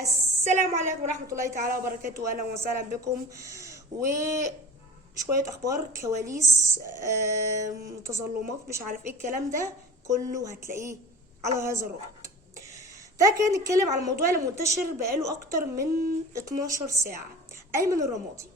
السلام عليكم ورحمة الله تعالى وبركاته. أهلا وسهلا بكم وشوية أخبار كواليس تظلمات مش عارف ايه الكلام ده كله هتلاقيه على هذا الرابط. ده كان نتكلم على الموضوع اللي منتشر بقاله أكتر من 12 ساعة، أيمن الرمادي.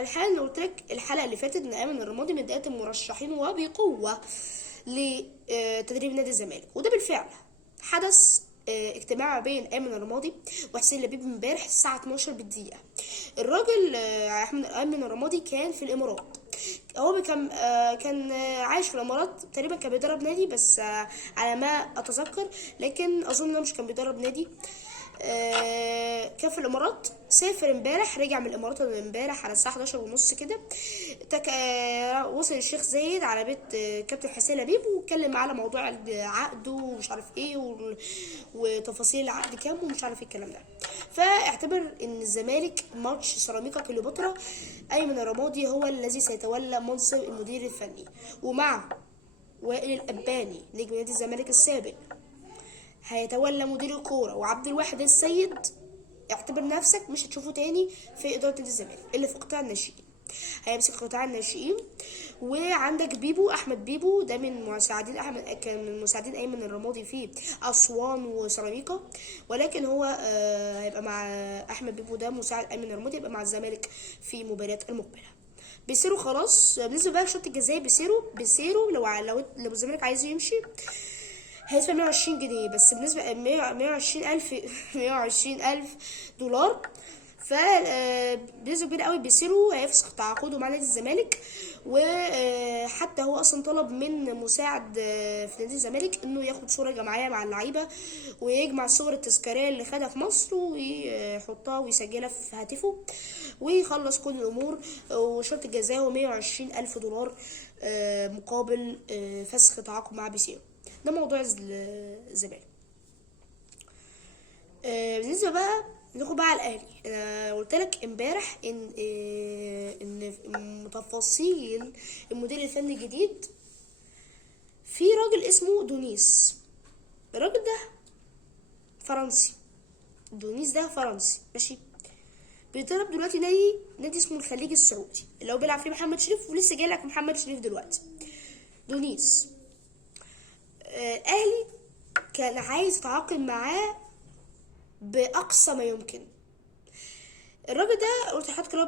الحلقة اللي قلت لك الحلقة اللي فاتت إن أيمن الرمادي من بداية المرشحين وبقوة لتدريب نادي الزمالك، وده بالفعل حدث. اجتماع بين ايمن الرمادي وحسين لبيب امبارح الساعه 12 بالدقيقه. الراجل ايمن الرمادي كان في الامارات. هو كان عايش في الامارات تقريبا، كان بيدرب نادي بس على ما اتذكر، لكن اظن انه مش كان بيدرب نادي. كان في الامارات، سافر امبارح، رجع من الامارات امبارح على الساعه 11 ونص كده. وصل الشيخ زايد على بيت كابتن حسين لبيب، واتكلم معاه على موضوع العقد ومش عارف ايه وتفاصيل العقد كام ومش عارف ايه الكلام ده. فاعتبر ان الزمالك ماتش سيراميكا كليوباترا، ايمن الرمادي هو الذي سيتولى منصب المدير الفني، ومع وائل الاباني نجم نادي الزمالك السابق هيتولى مدير الكوره، وعبد الواحد السيد اعتبر نفسك مش هتشوفه تاني في اداره نادي الزمالك اللي في قطاع الناشئين، هيمسك قطاع الناشئين. وعندك بيبو، احمد بيبو، ده من مساعدين كان من مساعدين ايمن الرمادي في اسوان وسيراميكا، ولكن هو هيبقى مع احمد بيبو، ده مساعد ايمن الرمادي، يبقى مع الزمالك في مباريات المقبله. بيسيرو خلاص، بالنسبه بقى لشرط الجزائي، بيسيرو لو الزمالك عايز يمشي هيدفع 120 جنيه بس، بالنسبة 120 ألف 120 ألف دولار. بنسبة كبيرة قوي بيصيروا هيفسخ تعاقده مع نادي الزمالك. وحتى هو اصلا طلب من مساعد في نادي الزمالك انه ياخد صورة جماعية مع اللعيبة، ويجمع الصور التذكارية اللي خدها في مصر ويحطها ويسجلها في هاتفه، ويخلص كل الامور. وشرط الجزاء هو 120 ألف دولار مقابل فسخ تعاقد مع بيسيرو. ده موضوع الزمالك. بالنسبه بقى ناخد بقى على الاهلي. انا قلت لك امبارح ان تفاصيل المدير الفني الجديد في راجل اسمه دونيس. الراجل ده فرنسي، دونيس ده فرنسي ماشي، بيدرب دلوقتي نادي اسمه الخليج السعودي اللي هو بيلعب فيه محمد شريف، ولسه جاي لك محمد شريف دلوقتي. دونيس اهلي كان عايز يتعاقد معاه باقصى ما يمكن. الراجل ده قلت لحضرتك هو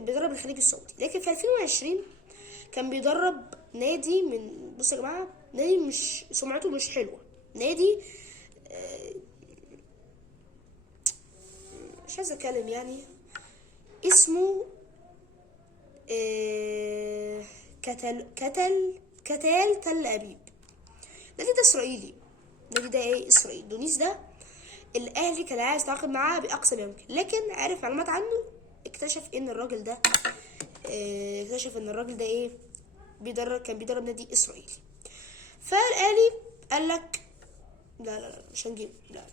بيدرب الخليج السعودي، لكن في 2020 كان بيدرب نادي من، بصوا يا جماعه، نادي مش سمعته مش حلوه، نادي مش عايزه اتكلم يعني، اسمه كتال تل ابيب. النادي ده اسرائيلي، النادي ده ايه، اسرائيل. دونيس ده الاهلي كان عايز يتعاقد معاه باقصى ما يمكن، لكن عرف معلومات عنه، اكتشف ان الراجل ده ايه، كان بيدرب نادي اسرائيلي. فالاهلي قال لك لا مش هنجيبه، لا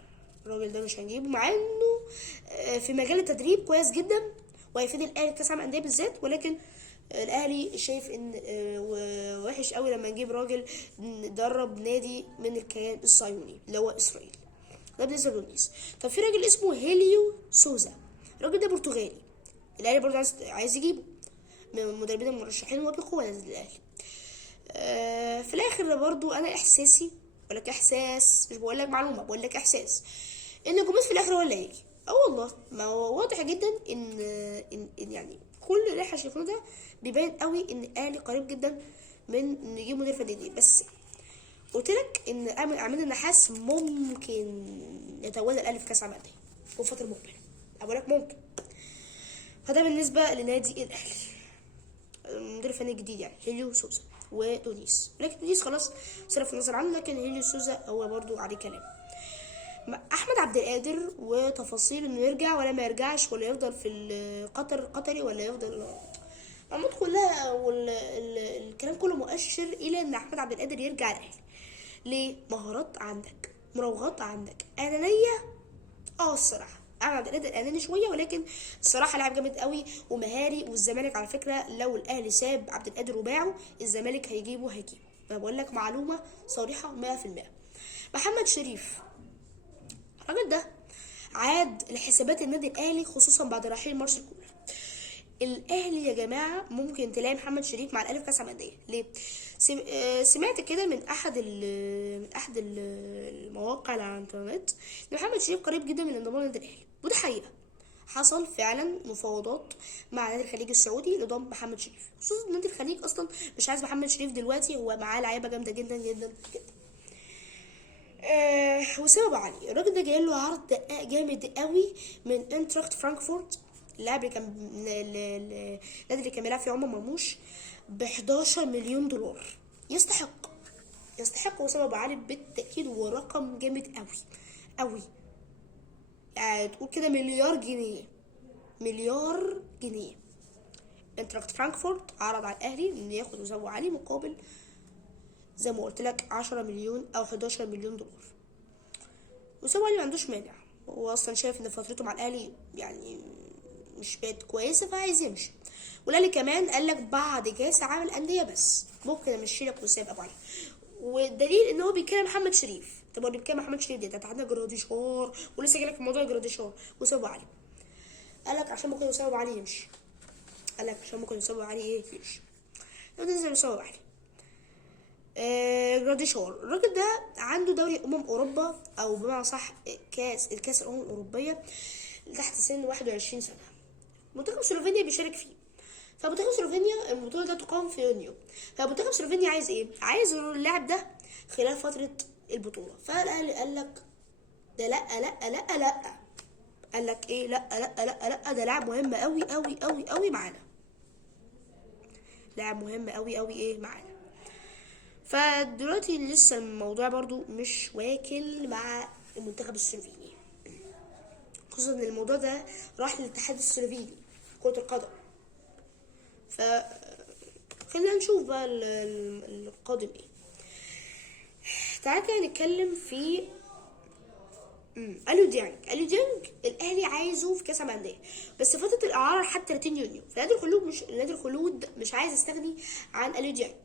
الراجل ده مش هنجيبه، مع انه في مجال التدريب كويس جدا وهيفيد الاهلي كاس عالم انديه بالذات، ولكن الاهلي شايف ان وحش قوي لما نجيب راجل درب نادي من الكيان الصهيوني اللي هو اسرائيل. ده بالنسبه لتونس. طب في راجل اسمه هيليو سوزا، الراجل ده برتغالي، الاهلي برضه عايز يجيبه، من المدربين المرشحين وبقوه نادي الاهلي. في الاخر برضه انا احساسي، بقول لك احساس، مش بقول لك معلومه، بقول لك احساس ان جوميز في الاخر هو اللي هيجي. والله ما هو واضح جدا إن يعني كل اللي احنا شايفينه ده بيبين قوي ان الاهلي قريب جدا من ان يجيب مدير فني. بس قلت لك ان عماد النحاس ممكن يتولى الاهلي في كاس العالم للانديه في الفتره المقبله، بقول لك ممكن. فده بالنسبه لنادي الاهلي. المدير الفني الجديد يعني هيليو سوزا ودونيس، لكن دونيس خلاص صرف النظر عنه، لكن هيليو سوزا هو برضو عليه كلام. احمد عبد القادر وتفاصيل انه يرجع ولا ما يرجعش، ولا يفضل في قطري ولا يفضل، الموضوع كلها والكلام كله مؤشر الى ان احمد عبد القادر يرجع الاهلي. ليه؟ مهارات عندك، مراوغات عندك، انانيه. الصراحه احمد عبد القادر اناني شويه، ولكن الصراحه لاعب جامد قوي ومهاري. والزمالك على فكره لو الاهلي ساب عبد القادر وباعه، الزمالك هيجيبه. انا بقول لك معلومه صريحه 100%. محمد شريف، الراجل ده عاد لحسابات النادي الاهلي خصوصا بعد رحيل مارسيل كولر. الاهلي يا جماعه ممكن تلاقي محمد شريف مع الاهلي في كاس العالم للانديه. ليه؟ سمعت كده من احد المواقع اللي على الانترنت ان محمد شريف قريب جدا من انضمام النادي الاهلي، وده حقيقه. حصل فعلا مفاوضات مع نادي الخليج السعودي لضم محمد شريف، خصوصا نادي الخليج اصلا مش عايز محمد شريف دلوقتي، هو معاه لعيبه جامده جدا جدا جدا. وسام ابو علي الراجل ده جاي له عرض جامد قوي من انتراخت فرانكفورت، اللاعب اللي كان النادي اللي كان بيلعب فيه عمر مرموش، ب 11 مليون دولار. يستحق وسام ابو علي بالتاكيد، ورقم جامد قوي قوي، يعني تقول كده مليار جنيه. مليار جنيه. انتراخت فرانكفورت عرض على الاهلي انه ياخد وسام ابو علي مقابل زي ما قلت لك 10 مليون او 11 مليون دولار. وسام علي ما عندوش مانع، هو اصلا شايف ان فترته مع الاهلي يعني مش بقت كويسه فعايز يمشي. والاهلي كمان قال لك بعد كاس عالم الانديه بس ممكن امشي لك وسام ابو علي، والدليل ان هو بيتكلم محمد شريف. طب هو بيتكلم محمد شريف ده عندنا جراديشار، ولسه جايلك في موضوع جراديشار وسام ابو علي. قال لك عشان ممكن وسام ابو علي يمشي، قال لك عشان ممكن وسام ابو علي يمشي. لو نزل وسام ابو علي جراديشار، الراجل ده عنده دوري اوروبا، او بمعنى صح الكاس الامم الاوروبيه تحت سن 21 سنه. منتخب سلوفينيا بيشارك فيه، فمنتخب سلوفينيا البطوله ده تقام في يونيو، فمنتخب سلوفينيا عايز ايه؟ عايز اللاعب ده خلال فتره البطوله. فالاهلي قال لك ده لا لا لا لا، قال لك ايه؟ لا لا لا لا، ده لاعب مهم قوي قوي قوي قوي معانا، لاعب مهم قوي قوي ايه معانا. فدلوقتي لسه الموضوع برضو مش واكل مع المنتخب السلوفيني، خصوصا ان الموضوع ده راح للاتحاد السلوفيني كرة القدم. ف خلينا نشوف بقى القادم ايه. تعالى كده نتكلم في اليو ديانج الاهلي عايزه في كاس العالم للانديه، بس فتره الاعاره لحد 30 يونيو. نادي الخلود مش عايز يستغني عن اليو ديانج،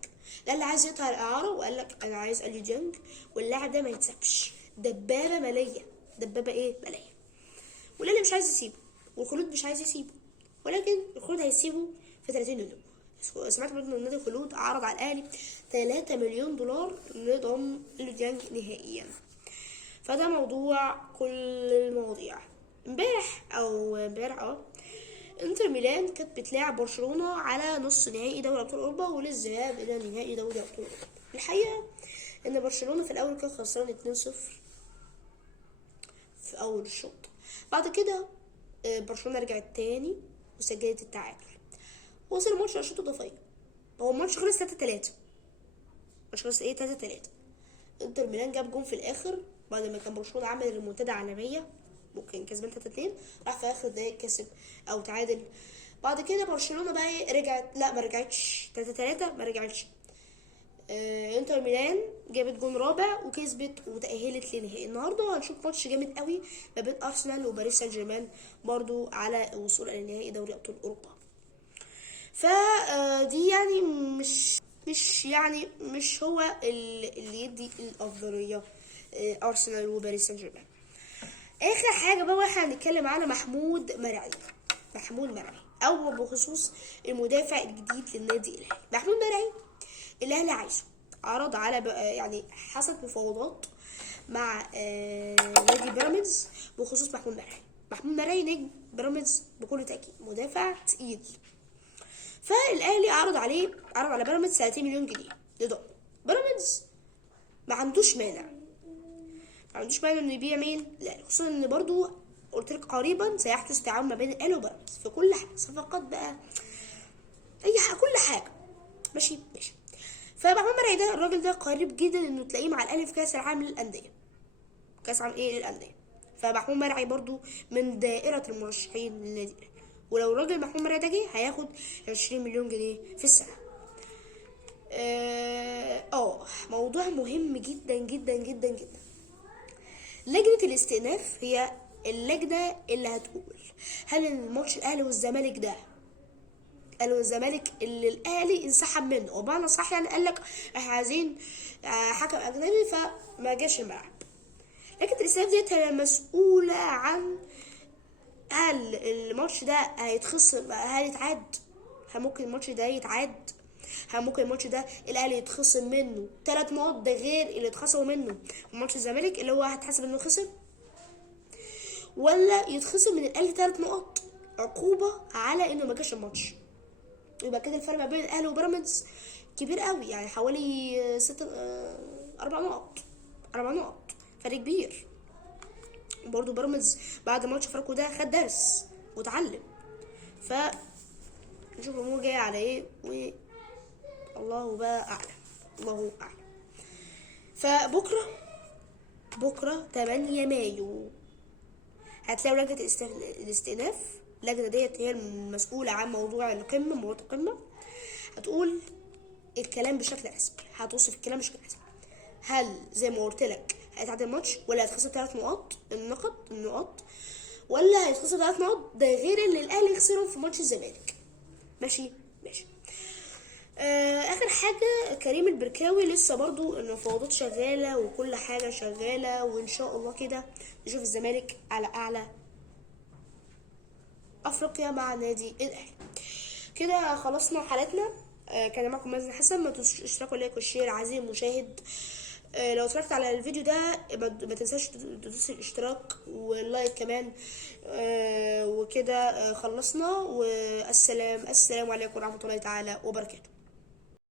ده اللي عايز يقطع الاعاره، وقال لك انا عايز اليو ديانج، واللاعب ده ما يتسابش، دبابه ماليه، دبابه ايه ماليه. والاهلي مش عايز يسيبه، والخلود مش عايز يسيبه، ولكن الخلود هيسيبه في 30 يونيو. سمعت برضه ان نادي الخلود عرض على الاهلي 3 مليون دولار لضم اليو ديانج نهائيا. فده موضوع كل المواضيع. امبارح انتر ميلان كانت بتلاعب برشلونة على نص نهائي دوري ابطال اوروبا وللذهاب الى نهائي دوري ابطال اوروبا. الحقيقة ان برشلونة في الاول كان خسران 2-0 في اول الشوط، بعد كده برشلونة رجعت تاني وسجلت التعادل، وصل الماتش للشوط الاضافي. هو الماتش خلص 3-3، انتر ميلان جاب جون في الاخر بعد ما كان برشلونه عمل ريمونتادا عالميه، ممكن كسبان 3-2، راح في اخر دقايق كسب او تعادل. بعد كده برشلونه بقى رجعت، لا ما رجعتش 3-3، ما رجعتش. انتر ميلان جابت جون رابع وكسبت وتأهلت لنهائي. النهارده هنشوف ماتش جامد قوي ما بين ارسنال وباريس سان جيرمان، برضو على الوصول الى نهائي دوري ابطال اوروبا. فدي يعني مش هو اللي يدي الافضليه ارسنال وباريس سان جيرمان. اخر حاجه بقى احنا هنتكلم على محمود مرعي، او بخصوص المدافع الجديد للنادي الاهلي. محمود مرعي الاهلي عايزه، عرض على يعني حصلت مفاوضات مع نادي بيراميدز بخصوص محمود مرعي نجم بيراميدز بكل تاكيد، مدافع تقيل. فالاهلي عرض على بيراميدز 30 مليون جنيه لضم. بيراميدز ما عندوش مانع انه يبيع مين؟ لا، خصوصا ان برضو قلت لك قريبا سيحدث تعاون ما بين الاهلي وبيراميدز في كل حاجه، صفقات بقى، اي حاجه، كل حاجه ماشي. فمحمود مرعي ده الراجل ده قريب جدا انه تلاقيه مع الاهلي في كاس العالم للانديه، فمحمود مرعي برضو من دائره المرشحين للنادي الاهلي، ولو الراجل محمود مرعي ده جه هياخد 20 مليون جنيه في السنه. موضوع مهم جدا جدا جدا جدا. لجنة الاستئناف هي اللجنة اللي هتقول هل الماتش الاهلي والزمالك اللي الاهلي انسحب منه، وبمعنى صح يعني قال لك احنا عايزين حكم اجنبي فما جاش الملعب، لكن الاستئناف ديت هي مسؤولة عن هل الماتش ده هيتخصم، هل يتعاد، هل ممكن الماتش ده يتعاد، هل ممكن الماتش ده الاهلي يتخصم منه 3 نقط ده غير اللي اتخصموا منه في ماتش الزمالك اللي هو هتحسب انه خسر، ولا يتخصم من الاهلي 3 نقط عقوبة على انه ما جاش الماتش. يبقى كده الفرق ما بين الاهلي وبيراميدز كبير قوي، يعني حوالي 4 نقط، 4 نقط، فرق كبير. برضه بيراميدز بعد ماتش فاركو ده خد درس واتعلم. ف نشوف الامور جايه على ايه، والله بقى اعلم، الله اعلم. بكره 8 مايو هتلاقوا لجنه الاستئناف. اللجنه ديت هي المسؤوله عن موضوع القمه، موضوع القمه، هتقول الكلام بشكل رسمي، هتوصف الكلام بشكل رسمي. هل زي ما قلت لك هيتعاد الماتش، ولا هيتخصم 3 نقط، النقط، ولا هيتخصم 3 نقط ده غير اللي الاهلي خسرهم في ماتش الزمالك. ماشي. اخر حاجه كريم البركاوي لسه برضو المفاوضات شغاله وكل حاجه شغاله، وان شاء الله كده نشوف الزمالك على اعلى افريقيا مع نادي الاهلي. كده خلصنا حلقتنا. كان معكم مازن حسن. ما تنسوش اشتراكوا لايك والشير عزيزي المشاهد. لو اتفرجت على الفيديو ده ما تنساش تدوس الاشتراك واللايك كمان. وكده خلصنا، والسلام عليكم ورحمة الله تعالى وبركاته.